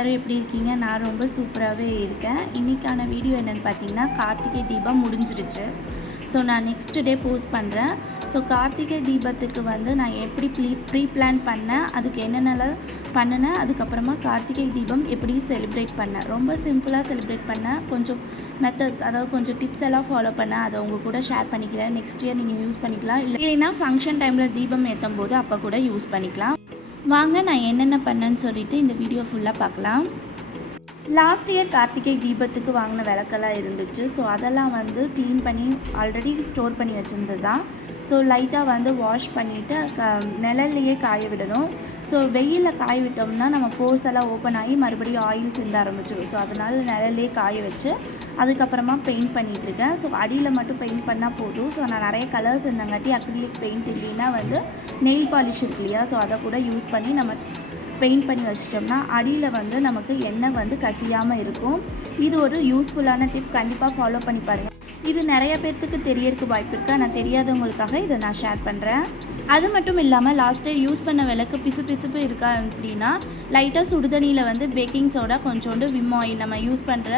எல்லோரும் எப்படி இருக்கீங்க? நான் ரொம்ப சூப்பராகவே இருக்கேன். இன்றைக்கான வீடியோ என்னென்னு பார்த்தீங்கன்னா கார்த்திகை தீபம் முடிஞ்சிருச்சு. ஸோ நான் நெக்ஸ்ட் டே போஸ்ட் பண்ணுறேன் ஸோ கார்த்திகை தீபத்துக்கு வந்து நான் எப்படி ப்ளீ ப்ரீ பிளான் பண்ணேன் அதுக்கு என்னென்னலாம் பண்ணினேன் அதுக்கப்புறமா கார்த்திகை தீபம் எப்படி செலிப்ரேட் பண்ணேன். ரொம்ப சிம்பிளாக செலிப்ரேட் பண்ணேன். கொஞ்சம் மெத்தட்ஸ் அதாவது கொஞ்சம் டிப்ஸ் எல்லாம் ஃபாலோ பண்ணேன். அதை உங்கள் கூட ஷேர் பண்ணிக்கிறேன். நெக்ஸ்ட் இயர் நீங்கள் யூஸ் பண்ணிக்கலாம். இல்லைன்னா ஃபங்க்ஷன் டைமில் தீபம் ஏற்றும் போது அப்போ கூட யூஸ் பண்ணிக்கலாம். வாங்க நான் என்னென்ன பண்ணேன்னு சொல்லிட்டு இந்த வீடியோ ஃபுல்லாக பார்க்கலாம். லாஸ்ட் இயர் கார்த்திகை தீபத்துக்கு வாங்கின விளக்கெல்லாம் இருந்துச்சு. ஸோ அதெல்லாம் வந்து க்ளீன் பண்ணி ஆல்ரெடி ஸ்டோர் பண்ணி வச்சுருந்தது தான் ஸோ லைட்டாக வந்து வாஷ் பண்ணிவிட்டு க நிழல்லையே காய விடணும். ஸோ வெயிலில் காய விட்டோம்னா நம்ம போர்ஸ் எல்லாம் ஓப்பன் ஆகி மறுபடியும் ஆயில் சிந்த ஆரம்பிச்சிடும் ஸோ அதனால் நிழல்லையே காய வச்சு அதுக்கப்புறமா பெயிண்ட் பண்ணிகிட்ருக்கேன் ஸோ அடியில் மட்டும் பெயிண்ட் பண்ணால் போதும். ஸோ நான் நிறைய கலர்ஸ் இருந்தங்காட்டி அக்ரிலிக் பெயிண்ட் இல்லைன்னா வந்து நெயில் பாலிஷ் இருக்கு இல்லையா? ஸோ அதை கூட யூஸ் பண்ணி நம்ம பெயிண்ட் பண்ணி வச்சிட்டோம்னா அடியில் வந்து நமக்கு எண்ணெய் வந்து கசியாமல் இருக்கும். இது ஒரு யூஸ்ஃபுல்லான டிப் கண்டிப்பாக ஃபாலோ பண்ணி பாருங்கள் இது நிறைய பேர்த்துக்கு தெரியறதுக்கு வாய்ப்பு இருக்குது ஆனால் தெரியாதவங்களுக்காக இதை நான் ஷேர் பண்ணுறேன் அது மட்டும் இல்லாமல் லாஸ்ட்டு யூஸ் பண்ண விளக்கு பிசு பிசுப்பு இருக்கா அப்படின்னா லைட்டாக சுடுதண்ணியில் வந்து பேக்கிங் சோடா கொஞ்சோண்டு விம் ஆயில் நம்ம யூஸ் பண்ணுற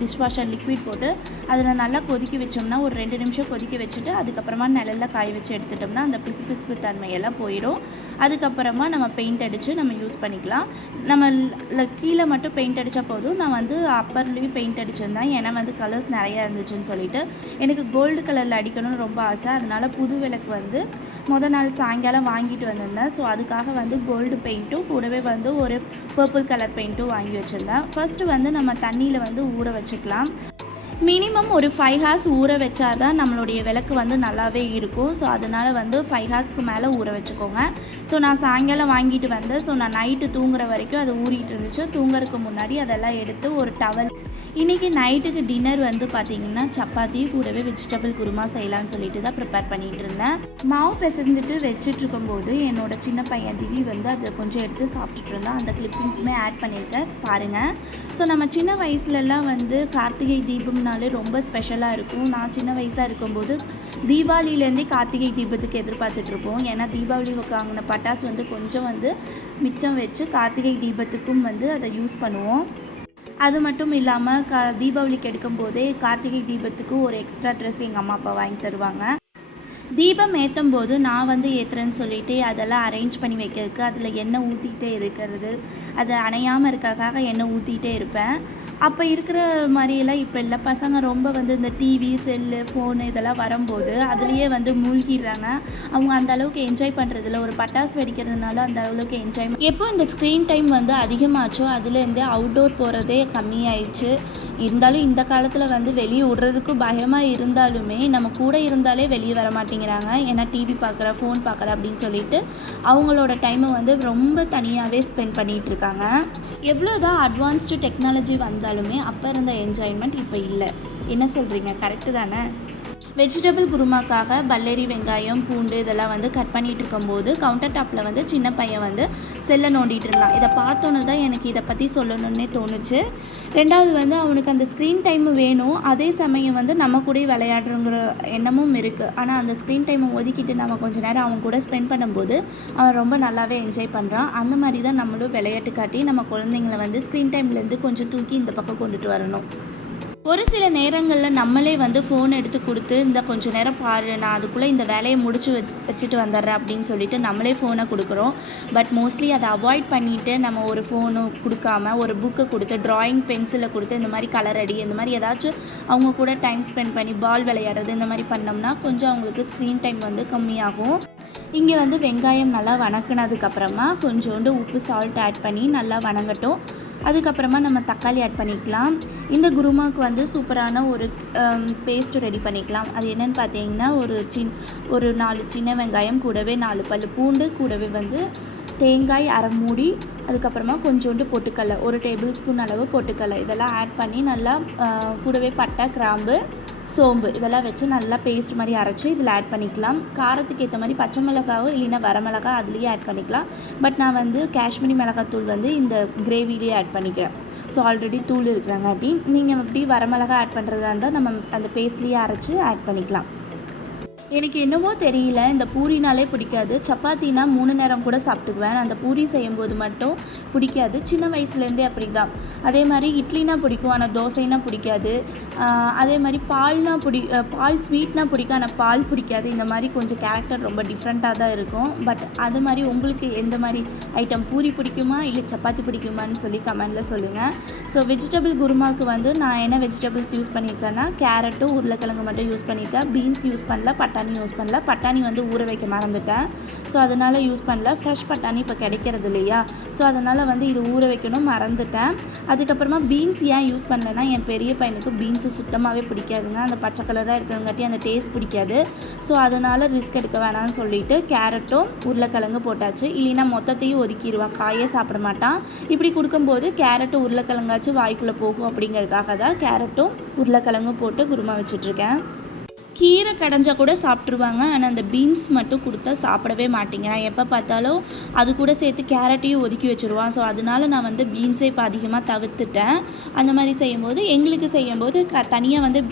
டிஷ்வாஷர் லிக்விட் போட்டு அதில் நல்லா கொதிக்க வச்சோம்னா ஒரு ரெண்டு நிமிஷம் கொதிக்க வச்சுட்டு அதுக்கப்புறமா நிழலில் காய வச்சு எடுத்துட்டோம்னா அந்த பிசு பிசுப்பு தன்மையெல்லாம் போயிடும். அதுக்கப்புறமா நம்ம பெயிண்ட் அடித்து நம்ம யூஸ் பண்ணிக்கலாம். நம்ம கீழே மட்டும் பெயிண்ட் அடித்தா போதும். நான் வந்து அப்பர்லேயும் பெயிண்ட் அடிச்சிருந்தேன். ஏன்னா வந்து கலர்ஸ் நிறையா இருந்துச்சுன்னு சொல்லிட்டு எனக்கு கோல்டு கலரில் அடிக்கணும்னு ரொம்ப ஆசை. அதனால் புது விளக்கு வந்து முத நாள் சாயங்காலம் வாங்கிட்டு வந்திருந்தேன். ஸோ அதுக்காக வந்து கோல்டு பெயிண்ட்டும் கூடவே வந்து ஒரு பர்பிள் கலர் பெயிண்ட்டும் வாங்கி வச்சுருந்தேன். ஃபர்ஸ்ட்டு வந்து நம்ம தண்ணியில் வந்து ஊற வச்சுக்கலாம். மினிமம் ஒரு ஃபைவ் ஹார்ஸ் ஊற வச்சா தான் நம்மளுடைய விளக்கு வந்து நல்லாவே இருக்கும். ஸோ அதனால் வந்து ஃபைவ் ஹார்ஸ்க்கு மேலே ஊற வச்சுக்கோங்க. ஸோ நான் சாயங்காலம் வாங்கிட்டு வந்தேன். ஸோ நான் நைட்டு தூங்குற வரைக்கும் அது ஊறிட்டு இருந்துச்சு. தூங்குறதுக்கு முன்னாடி அதெல்லாம் எடுத்து ஒரு டவல் இன்றைக்கி நைட்டுக்கு டின்னர் வந்து பார்த்திங்கன்னா சப்பாத்தி கூடவே வெஜிடபிள் குருமா செய்யலாம்னு சொல்லிட்டு தான் ப்ரிப்பேர் பண்ணிகிட்டு இருந்தேன். மாவு பிசைஞ்சிட்டு வச்சுட்டு இருக்கும்போது என்னோட சின்ன பையன் திவி வந்து அதை கொஞ்சம் எடுத்து சாப்பிட்டுட்டு இருந்தான். அந்த கிளிப்பிங்ஸுமே ஆட் பண்ணியிருக்கேன். பாருங்கள் ஸோ நம்ம சின்ன வயசுலலாம் வந்து கார்த்திகை தீபம்னாலே ரொம்ப ஸ்பெஷலாக இருக்கும். நான் சின்ன வயசாக இருக்கும்போது தீபாவளியிலேருந்தே கார்த்திகை தீபத்துக்கு எதிர்பார்த்துட்டு இருப்போம். ஏன்னா தீபாவளி வாங்கின பட்டாசு வந்து கொஞ்சம் வந்து மிச்சம் வச்சு கார்த்திகை தீபத்துக்கும் வந்து அதை யூஸ் பண்ணுவோம். அது மட்டும் இல்லாமல் க தீபாவளிக்கு எடுக்கும் போதே கார்த்திகை தீபத்துக்கு ஒரு எக்ஸ்ட்ரா ட்ரெஸ் எங்கள் அம்மா அப்பா வாங்கி தருவாங்க. தீபம் ஏற்றும் போது நான் வந்து ஏற்றுறேன்னு சொல்லிட்டு அதெல்லாம் அரேஞ்ச் பண்ணி வைக்கிறதுக்கு அதில் எண்ணெய் ஊற்றிக்கிட்டே இருக்கிறது. அது அணையாமல் இருக்கக்காக எண்ணெய் ஊற்றிக்கிட்டே இருப்பேன். அப்போ இருக்கிற மாதிரியெல்லாம் இப்போ இல்லை. பசங்க ரொம்ப வந்து இந்த டிவி செல்லு ஃபோனு இதெல்லாம் வரும்போது அதுலேயே வந்து மூழ்கிடுறாங்க. அவங்க அந்த அளவுக்கு என்ஜாய் பண்ணுறதில்ல ஒரு பட்டாசு வெடிக்கிறதுனால அந்த அளவுக்கு என்ஜாய் எப்போ இந்த ஸ்க்ரீன் டைம் வந்து அதிகமாச்சோ அதுலேருந்து அவுட்டோர் போகிறதே கம்மியாயிடுச்சு. இருந்தாலும் இந்த காலத்தில் வந்து வெளியே விடுறதுக்கு பயமாக இருந்தாலுமே நம்ம கூட இருந்தாலே வெளியே வர மாட்டேங்கிறாங்க. ஏன்னா டிவி பார்க்குற ஃபோன் பார்க்குற அப்படின்னு சொல்லிட்டு அவங்களோட டைமை வந்து ரொம்ப தனியாகவே ஸ்பெண்ட் பண்ணிகிட்டு இருக்காங்க. எவ்வளோ தான் அட்வான்ஸ்டு டெக்னாலஜி வந்தாலுமே அப்போ இருந்த என்ஜாய்மெண்ட் இப்போ இல்லை. என்ன சொல்கிறீங்க கரெக்டு தானே? வெஜிடபிள் குருமாக்காக பல்லேரி வெங்காயம் பூண்டு இதெல்லாம் வந்து கட் பண்ணிட்டு இருக்கும்போது கவுண்டர் டாப்பில் வந்து சின்ன பையன் வந்து செல்லை நோண்டிட்டு இருந்தான் இதை பார்த்தோன்னே தான் எனக்கு இதை பற்றி சொல்லணும்னே தோணுச்சு. ரெண்டாவது வந்து அவனுக்கு அந்த ஸ்க்ரீன் டைம் வேணும். அதே சமயம் வந்து நம்ம கூட விளையாடுறங்கிற எண்ணமும் இருக்குது ஆனால் அந்த ஸ்க்ரீன் டைமை ஒதுக்கிட்டு நம்ம கொஞ்ச நேரம் அவன் கூட ஸ்பெண்ட் பண்ணும்போது அவன் ரொம்ப நல்லாவே என்ஜாய் பண்ணுறான் அந்த மாதிரி தான் நம்மளும் விளையாட்டு காட்டி நம்ம குழந்தைங்கள வந்து ஸ்க்ரீன் டைம்லேருந்து கொஞ்சம் தூக்கி இந்த பக்கம் கொண்டுட்டு வரணும். ஒரு சில நேரங்களில் நம்மளே வந்து ஃபோன் எடுத்து கொடுத்து இந்த கொஞ்ச நேரம் பாரு நான் அதுக்குள்ளே இந்த வேலையை முடிச்சு வச்சு வச்சுட்டு வந்துடுறேன் அப்படின்னு சொல்லிட்டு நம்மளே ஃபோனை கொடுக்குறோம். பட் மோஸ்ட்லி அதை அவாய்ட் பண்ணிவிட்டு நம்ம ஒரு ஃபோனு கொடுக்காம ஒரு புக்கை கொடுத்து ட்ராயிங் பென்சிலை கொடுத்து இந்த மாதிரி கலர் அடி இந்த மாதிரி ஏதாச்சும் அவங்க கூட டைம் ஸ்பெண்ட் பண்ணி பால் விளையாடுறது இந்த மாதிரி பண்ணோம்னா கொஞ்சம் அவங்களுக்கு ஸ்க்ரீன் டைம் வந்து கம்மியாகும். இங்கே வந்து வெங்காயம் நல்லா வணக்கினதுக்கப்புறமா கொஞ்சோண்டு உப்பு சால்ட் ஆட் பண்ணி நல்லா வணங்கட்டும். அதுக்கப்புறமா நம்ம தக்காளி ஆட் பண்ணிக்கலாம். இந்த குருமாவுக்கு வந்து சூப்பரான ஒரு பேஸ்ட் ரெடி பண்ணிக்கலாம். அது என்னன்னு பார்த்தீங்கன்னா ஒரு சின் ஒரு நாலு சின்ன வெங்காயம் கூடவே நாலு பல் பூண்டு கூடவே வந்து தேங்காய் அரை மூடி அதுக்கப்புறமா கொஞ்சோண்டு பொட்டுக்கடலை ஒரு டேபிள் ஸ்பூன் அளவு பொட்டுக்கடலை இதெல்லாம் ஆட் பண்ணி நல்லா கூடவே பட்டை கிராம்பு சோம்பு இதெல்லாம் வச்சு நல்லா பேஸ்ட் மாதிரி அரைச்சி இதில் ஆட் பண்ணிக்கலாம். காரத்துக்கு ஏற்ற மாதிரி பச்சை மிளகாவோ இல்லைன்னா வரமிளகா அதுலேயே ஆட் பண்ணிக்கலாம். பட் நான் வந்து காஷ்மீரி மிளகாத்தூள் வந்து இந்த கிரேவிலேயே ஆட் பண்ணிக்கிறேன். ஸோ ஆல்ரெடி தூள் இருக்கிறங்காட்டி நீங்கள் எப்படி வரமிளகா ஆட் பண்ணுறதா இருந்தால் நம்ம அந்த பேஸ்ட்லேயே அரைச்சி ஆட் பண்ணிக்கலாம். எனக்கு என்னவோ தெரியல. இந்த பூரினாலே பிடிக்காது. சப்பாத்தினா மூணு நேரம் கூட சாப்பிட்டுக்குவேன். அந்த பூரி செய்யும்போது மட்டும் பிடிக்காது. சின்ன வயசுலேருந்தே அப்படி தான் அதே மாதிரி இட்லினா பிடிக்கும். ஆனால் தோசைனா பிடிக்காது. அதே மாதிரி பால்னா பிடி பால் ஸ்வீட்னா பிடிக்கும். ஆனால் பால் பிடிக்காது. இந்த மாதிரி கொஞ்சம் கேரக்டர் ரொம்ப டிஃப்ரெண்ட்டாக தான் இருக்கும். பட் அது மாதிரி உங்களுக்கு எந்த மாதிரி ஐட்டம் பூரி பிடிக்குமா? இல்லை சப்பாத்தி பிடிக்குமான்னு சொல்லி கமெண்டில் சொல்லுங்கள் ஸோ வெஜிடபிள் குருமாவுக்கு வந்து நான் என்ன வெஜிடபிள்ஸ் யூஸ் பண்ணியிருக்கேன்னா கேரட்டும் உருளைக்கிழங்கு மட்டும் யூஸ் பண்ணியிருக்கேன். பீன்ஸ் யூஸ் பண்ணல பட்டாணி யூஸ் பண்ணல. பட்டாணி வந்து ஊற வைக்க மறந்துட்டேன். ஸோ அதனால் யூஸ் பண்ணல. ஃப்ரெஷ் பட்டாணி இப்போ கிடைக்கிறது இல்லையா? ஸோ அதனால் வந்து இது ஊற வைக்கணும் மறந்துட்டேன். அதுக்கப்புறமா பீன்ஸ் ஏன் யூஸ் பண்ணலைன்னா என் பெரிய பையனுக்கு பீன்ஸு சுத்தமாகவே பிடிக்காதுங்க. அந்த பச்சை கலராக இருக்கிறங்காட்டி அந்த டேஸ்ட் பிடிக்காது. ஸோ அதனால் ரிஸ்க் எடுக்க வேணாம்னு சொல்லிட்டு கேரட்டும் உருளைக்கிழங்கு போட்டாச்சு. இல்லைன்னா மொத்தத்தையும் ஒதுக்கிடுவான் காயே சாப்பிட மாட்டான். இப்படி கொடுக்கும்போது கேரட்டும் உருளைக்கிழங்காச்சும் வாய்க்குள்ளே போகும் அப்படிங்கிறதுக்காக தான் கேரட்டும் உருளைக்கிழங்கும் போட்டு குருமா வச்சுட்ருக்கேன் கீரை கடைஞ்சால் கூட சாப்பிட்ருவாங்க ஆனால் அந்த பீன்ஸ் மட்டும் கொடுத்தா சாப்பிடவே மாட்டேங்கிறான் எப்போ பார்த்தாலும் அது கூட சேர்த்து கேரட்டையும் ஒதுக்கி வச்சுருவான். ஸோ அதனால நான் வந்து பீன்ஸே இப்போ அதிகமாக தவிர்த்துட்டேன். அந்த மாதிரி செய்யும்போது எங்களுக்கு செய்யும்போது க தனியாக வந்து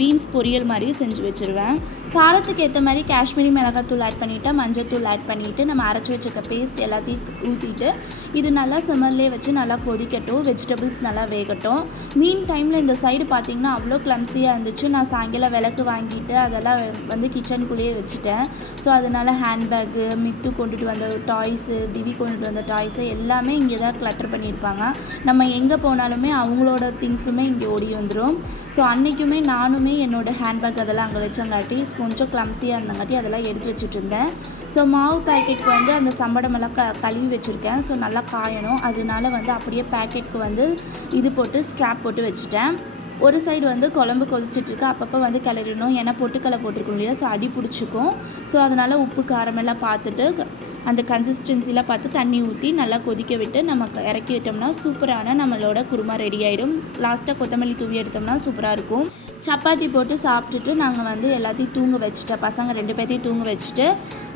பீன்ஸ் பொரியல் மாதிரி செஞ்சு வச்சுருவேன். காரத்துக்கு ஏற்ற மாதிரி காஷ்மீரி மிளகாத்தூள் ஆட் பண்ணிவிட்டு மஞ்சத்தூள் ஆட் பண்ணிவிட்டு நம்ம அரைச்சி வச்சுக்க பேஸ்ட் எல்லாத்தையும் ஊற்றிட்டு இது நல்லா சிமர்லேயே வச்சு நல்லா கொதிக்கட்டும் வெஜிடபிள்ஸ் நல்லா வேகட்டும். மீன் டைமில் இந்த சைடு பார்த்திங்கன்னா அவ்வளோ கிளம்ஸியாக இருந்துச்சு. நான் சாயங்காலம் விளக்கு வாங்கிட்டு அதெல்லாம் வந்து கிச்சனுக்குள்ளேயே வச்சுட்டேன். ஸோ அதனால் ஹேண்ட்பேக்கு மிட்டு கொண்டுட்டு வந்த டாய்ஸு டிவி கொண்டுட்டு வந்த டாய்ஸு எல்லாமே இங்கே தான் கிளட்டர் பண்ணியிருப்பாங்க. நம்ம எங்கே போனாலுமே அவங்களோட திங்ஸுமே இங்கே ஓடி வந்துடும் ஸோ அன்றைக்குமே நானுமே என்னோடய ஹேண்ட்பேக் அதெல்லாம் அங்கே வச்சங்காட்டி கொஞ்சம் கிளம்ஸியாக இருந்தங்காட்டி அதெல்லாம் எடுத்து வச்சுட்டு இருந்தேன். ஸோ மாவு பேக்கெட்க்கு வந்து அந்த சம்படமெல்லாம் க கழுவி வச்சுருக்கேன். ஸோ நல்லா காயணும். அதனால வந்து அப்படியே பேக்கெட்க்கு வந்து இது போட்டு ஸ்ட்ராப் போட்டு வச்சுட்டேன். ஒரு சைடு வந்து குழம்பு கொதிச்சிட்ருக்கு அப்பப்போ வந்து கிளறிடணும். ஏன்னா பொட்டுக்கலை போட்டிருக்கணும் இல்லையா? ஸோ அடி பிடிச்சிக்கும். ஸோ அதனால் உப்பு காரமெல்லாம் பார்த்துட்டு அந்த கன்சிஸ்டன்சிலாம் பார்த்து தண்ணி ஊற்றி நல்லா கொதிக்க விட்டு நம்ம இறக்கி விட்டோம்னா சூப்பரான நம்மளோட குருமா ரெடி ஆயிடும் லாஸ்ட்டாக கொத்தமல்லி தூவி எடுத்தோம்னா சூப்பராக இருக்கும். சப்பாத்தி போட்டு சாப்பிட்டுட்டு நாங்கள் வந்து எல்லாத்தையும் தூங்க வச்சுட்டேன் பசங்க ரெண்டு பேர்த்தையும் தூங்க வச்சுட்டு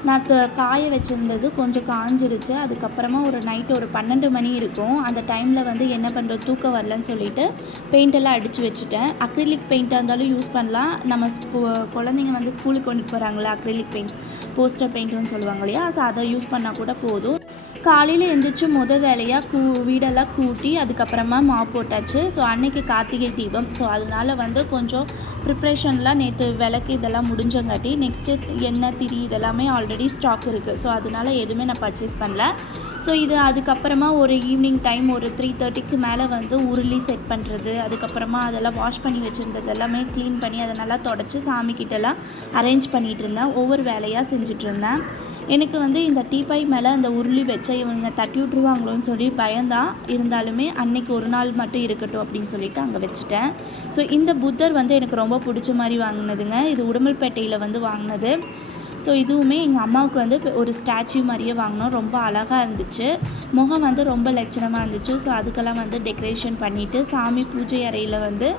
நான் காய வச்சுருந்தது கொஞ்சம் காஞ்சிருச்சு. அதுக்கப்புறமா ஒரு நைட் ஒரு பன்னெண்டு மணி இருக்கும். அந்த டைமில் வந்து என்ன பண்ணுறது தூக்கம் வரலன்னு சொல்லிட்டு பெயிண்டெல்லாம் அடித்து வச்சுட்டேன். அக்ரிலிக் பெயிண்ட்டாக இருந்தாலும் யூஸ் பண்ணலாம். நம்ம குழந்தைங்க வந்து ஸ்கூலுக்கு கொண்டு போகிறாங்களா அக்ரிலிக் பெயிண்ட்ஸ் போஸ்டர் பெயிண்ட்டுன்னு சொல்லுவாங்க இல்லையா? ஸோ அதை யூஸ் பண்ணால் கூட போதும். காலையில் எழுந்திரிச்சு முத வேலையாக கூ வீடெல்லாம் கூட்டி அதுக்கப்புறமா மா போட்டாச்சு. ஸோ அன்னைக்கு கார்த்திகை தீபம். ஸோ அதனால வந்து கொஞ்சம் ப்ரிப்ரேஷன்லாம் நேற்று விளக்கு இதெல்லாம் முடிஞ்சங்காட்டி நெக்ஸ்ட்டு எண்ணெய் திரி இதெல்லாமே ஆல்ரெடி ஸ்டாக் இருக்குது ஸோ அதனால் எதுவுமே நான் பர்ச்சேஸ் பண்ணல. ஸோ இது அதுக்கப்புறமா ஒரு ஈவினிங் டைம் ஒரு த்ரீ தேர்ட்டிக்கு மேலே வந்து உருளி செட் பண்ணுறது அதுக்கப்புறமா அதெல்லாம் வாஷ் பண்ணி வச்சுருந்தது எல்லாமே க்ளீன் பண்ணி அதை நல்லா தொடச்சி சாமிக்கிட்டலாம் அரேஞ்ச் பண்ணிகிட்டு இருந்தேன். ஒவ்வொரு வேலையாக செஞ்சிட்ருந்தேன் எனக்கு வந்து இந்த டீபாய் மேலே அந்த உருளி வச்ச இவங்க தட்டி விட்ருவாங்களோன்னு சொல்லி பயந்தான் இருந்தாலுமே அன்னைக்கு ஒரு நாள் மட்டும் இருக்கட்டும் அப்படின்னு சொல்லிட்டு அங்கே வச்சுட்டேன். ஸோ இந்த புத்தர் வந்து எனக்கு ரொம்ப பிடிச்ச மாதிரி வாங்கினதுங்க. இது உடுமல்பேட்டையில் வந்து வாங்கினது. ஸோ இதுவுமே எங்கள் அம்மாவுக்கு வந்து ஒரு ஸ்டாச்சு மாதிரியே வாங்கினோம். ரொம்ப அழகாக இருந்துச்சு. முகம் வந்து ரொம்ப லட்சணமாக இருந்துச்சு. ஸோ அதுக்கெல்லாம் வந்து டெக்கரேஷன் பண்ணிவிட்டு சாமி பூஜை அறையில் வந்து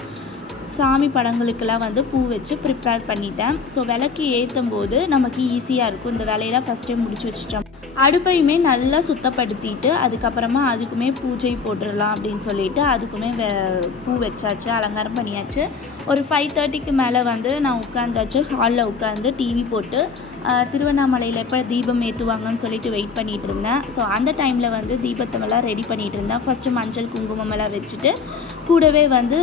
சாமி படங்களுக்கெல்லாம் வந்து பூ வச்சு ப்ரிப்பேர் பண்ணிட்டேன். ஸோ விளக்கு ஏற்றும் போது நமக்கு ஈஸியாக இருக்கும். இந்த வேலையெல்லாம் ஃபஸ்ட்டே முடிச்சு வச்சுட்டோம். அடுப்பையுமே நல்லா சுத்தப்படுத்திட்டு அதுக்கப்புறமா அதுக்குமே பூஜை போட்டுடலாம் அப்படின்னு சொல்லிட்டு அதுக்குமே வே பூ வச்சாச்சு அலங்காரம் பண்ணியாச்சு. ஒரு ஃபைவ் தேர்ட்டிக்கு மேலே வந்து நான் உட்காந்தாச்சு ஹாலில் உட்காந்து டிவி போட்டு திருவண்ணாமலையில் எப்போ தீபம் ஏற்றுவாங்கன்னு சொல்லிட்டு வெயிட் பண்ணிகிட்டு இருந்தேன். ஸோ அந்த டைமில் வந்து தீபத்தமெல்லாம் ரெடி பண்ணிகிட்டு இருந்தேன். ஃபஸ்ட்டு மஞ்சள் குங்குமம் எல்லாம் வச்சுட்டு கூடவே வந்து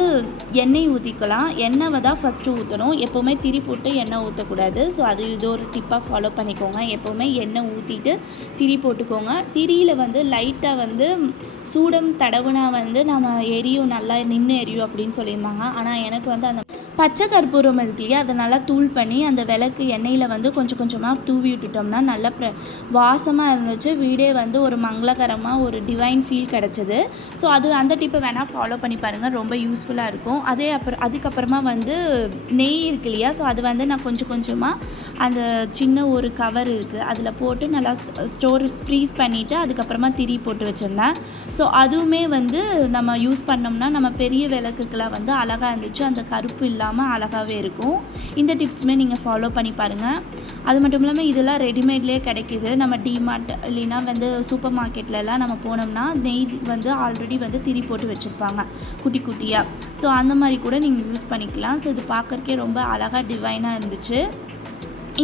எண்ணெய் ஊற்றிக்கலாம் எண்ணெய் தான் ஃபஸ்ட்டு ஊற்றணும் எப்போவுமே திரி போட்டு எண்ணெய் ஊற்றக்கூடாது ஸோ அது இது ஒரு டிப்பாக ஃபாலோ பண்ணிக்கோங்க. எப்போவுமே எண்ணெய் ஊற்றிட்டு திரி போட்டுக்கோங்க. திரியில் வந்து லைட்டாக வந்து சூடம் தடவுனா வந்து நம்ம எரியும் நல்லா நின்று எரியும் அப்படின்னு சொல்லியிருந்தாங்க. ஆனால் எனக்கு வந்து அந்த பச்சை கற்பூரம் இருக்கு இல்லையா? அதை நல்லா தூள் பண்ணி அந்த விளக்கு எண்ணெயில் வந்து கொஞ்சம் கொஞ்சமாக தூவி விட்டுட்டோம்னா நல்ல ப்ர வாசமாக இருந்துச்சு. வீடே வந்து ஒரு மங்களகரமாக ஒரு டிவைன் ஃபீல் கிடச்சிது. ஸோ அது அந்த டிப்பை வேணால் ஃபாலோ பண்ணி பாருங்கள் ரொம்ப யூஸ்ஃபுல்லாக இருக்கும். அதே அப்புறம் அதுக்கப்புறமா வந்து நெய் இருக்கு இல்லையா? ஸோ அது வந்து நான் கொஞ்சம் கொஞ்சமாக அந்த சின்ன ஒரு கவர் இருக்குது அதில் போட்டு நல்லா ஸ்டோர் ஃப்ரீஸ் பண்ணிவிட்டு அதுக்கப்புறமா திரி போட்டு வச்சுருந்தேன். ஸோ அதுவுமே வந்து நம்ம யூஸ் பண்ணோம்னா நம்ம பெரிய விளக்குக்கெல்லாம் வந்து அழகாக இருந்துச்சு. அந்த கருப்பு இல்லை இல்லாமல் அழகாகவே இருக்கும். இந்த டிப்ஸுமே நீங்கள் ஃபாலோ பண்ணி பாருங்கள் அது மட்டும் இல்லாமல் இதெல்லாம் ரெடிமேட்லேயே கிடைக்கிது. நம்ம டிமார்ட் இல்லைன்னா வந்து சூப்பர் மார்க்கெட்லலாம் நம்ம போனோம்னா நெய் வந்து ஆல்ரெடி வந்து திரி போட்டு வச்சுருப்பாங்க குட்டி குட்டியாக ஸோ அந்த மாதிரி கூட நீங்கள் யூஸ் பண்ணிக்கலாம். ஸோ இது பார்க்கறக்கே ரொம்ப அழகாக டிவைனாக இருந்துச்சு.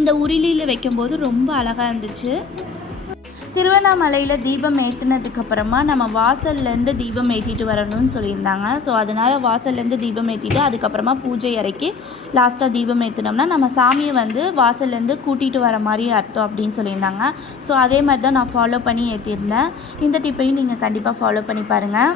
இந்த உருளியில் வைக்கும்போது ரொம்ப அழகாக இருந்துச்சு. திருவண்ணாமலையில் தீபம் ஏற்றினதுக்கு அப்புறமா நம்ம வாசல்லேருந்து தீபம் ஏற்றிட்டு வரணும்னு சொல்லியிருந்தாங்க. ஸோ அதனால் வாசல்லேருந்து தீபம் ஏற்றிட்டு அதுக்கப்புறமா பூஜை அறைக்கு லாஸ்ட்டாக தீபம் ஏற்றினோம்னா நம்ம சாமியை வந்து வாசல்லேருந்து கூட்டிகிட்டு வர மாதிரி அர்த்தம் அப்படின்னு சொல்லியிருந்தாங்க. ஸோ அதே மாதிரி தான் நான் ஃபாலோ பண்ணி ஏற்றிருந்தேன் இந்த டிப்பையும் நீங்கள் கண்டிப்பாக ஃபாலோ பண்ணி பாருங்கள்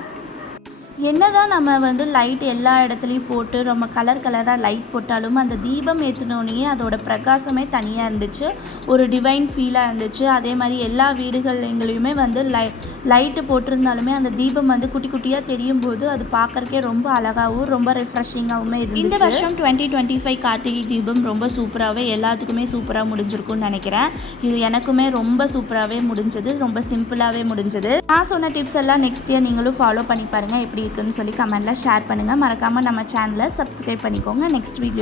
என்னதான் நம்ம வந்து லைட் எல்லா இடத்துலையும் போட்டு ரொம்ப கலர் கலராக லைட் போட்டாலும் அந்த தீபம் ஏற்றினோடனே அதோட பிரகாசமே தனியாக இருந்துச்சு. ஒரு டிவைன் ஃபீலாக இருந்துச்சு. அதே மாதிரி எல்லா வீடுகள்லையுமே வந்து லை லைட்டு போட்டிருந்தாலுமே அந்த தீபம் வந்து குட்டி குட்டியாக தெரியும் போது அது பார்க்கறக்கே ரொம்ப அழகாகவும் ரொம்ப ரெஃப்ரெஷிங்காகவுமே இருந்துச்சு. இந்த வருஷம் twenty twenty five Karthigai Deepam ரொம்ப சூப்பராகவே எல்லாத்துக்குமே சூப்பராக முடிஞ்சிருக்கும்னு நினைக்கிறேன். இது எனக்குமே ரொம்ப சூப்பராகவே முடிஞ்சது ரொம்ப சிம்பிளாகவே முடிஞ்சது. நான் சொன்ன டிப்ஸ் எல்லாம் நெக்ஸ்ட் இயர் நீங்களும் ஃபாலோ பண்ணி பாருங்கள் எப்படி இருக்குன்னு சொல்லி கமெண்ட்டில் ஷேர் பண்ணுங்கள் மறக்காமல் நம்ம சேனலை சப்ஸ்கிரைப் பண்ணிக்கோங்க. Next video